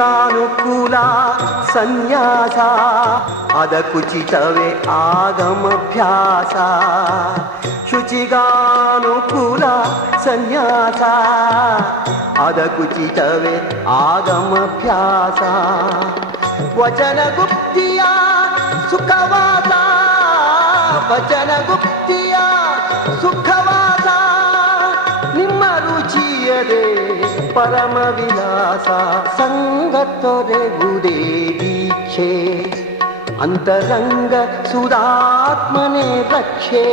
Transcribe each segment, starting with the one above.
ಶುಚಿಗಾನುಕೂಲ ಸನ್ಯಾಸ ಅದಕುಚಿತವೇ ಆಗಮಭ್ಯಾಸ. ಶುಚಿಗಾನುಕೂಲ ಸನ್ಯಾಸ ಅದಕುಚಿತವೇ ಆಗಮಭ್ಯಾಸ. ವಚನ ಗುಪ್ತಿಯ ಸುಖವಾದ ವಚನ ಗುಪ್ತಿಯ ಪರಮ ವಿಲಾಸ ಸಂಗ ತೊರೆಗುವುದೇ ದೀಕ್ಷೆ ಅಂತರಂಗ ಸುಧಾತ್ಮನೆ ರಕ್ಷೆ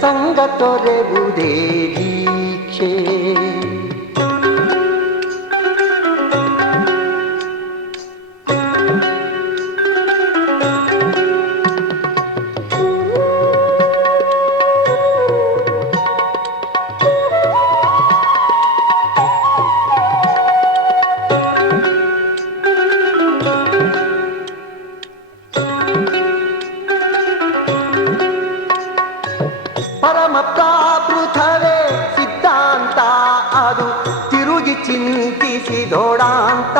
ಸಂಗ ತೊರೆಗುವುದೇ ದೀಕ್ಷೆ ಪರಮ ಪ್ರಾಭೃತವೇ ಸಿದ್ಧಾಂತ ಅದು ತಿರುಗಿ ಚಿಂತಿಸಿದೋಡಾಂತ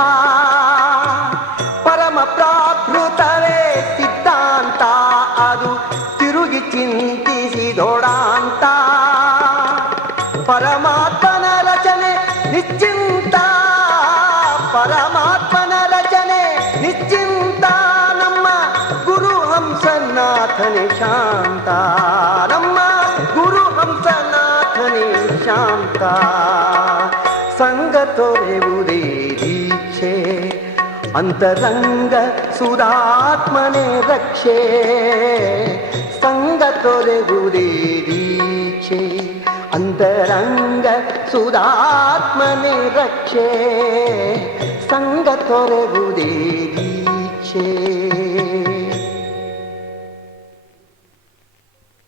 ಪರಮ ಪ್ರಾಭೃತವೇ ಸಿದ್ಧಾಂತ ಅದು ತಿರುಗಿ ಚಿಂತಿಸಿದೋಡಾಂತ ಪರಮಾತ್ಮನ ರಚನೆ ನಿಶ್ಚಿಂತ ಪರಮಾತ್ಮನ ರಚನೆ ನಿಶ್ಚಿಂತ ನಮ್ಮ ಗುರು ಹಂಸನಾಥನೆ ಶಾಂತ ನಮ್ಮ ಗುರು ಹಂಸನಾಥನೆ ಶಾಂತ ಸಂಗ ತೊರೆಯುವುದೇ ದೀಕ್ಷೆ ಅಂತರಂಗ ಸುಧಾತ್ಮನೆ ರಕ್ಷೆ ಸಂಗ ತೊರೆಯುವುದೇ ದೀಕ್ಷೆ ಅಂತರಂಗ ಸುಧಾತ್ಮನೆ ರಕ್ಷೆ ಸಂಗ ತೊರೆಯುವುದೇ ದೀಕ್ಷೆ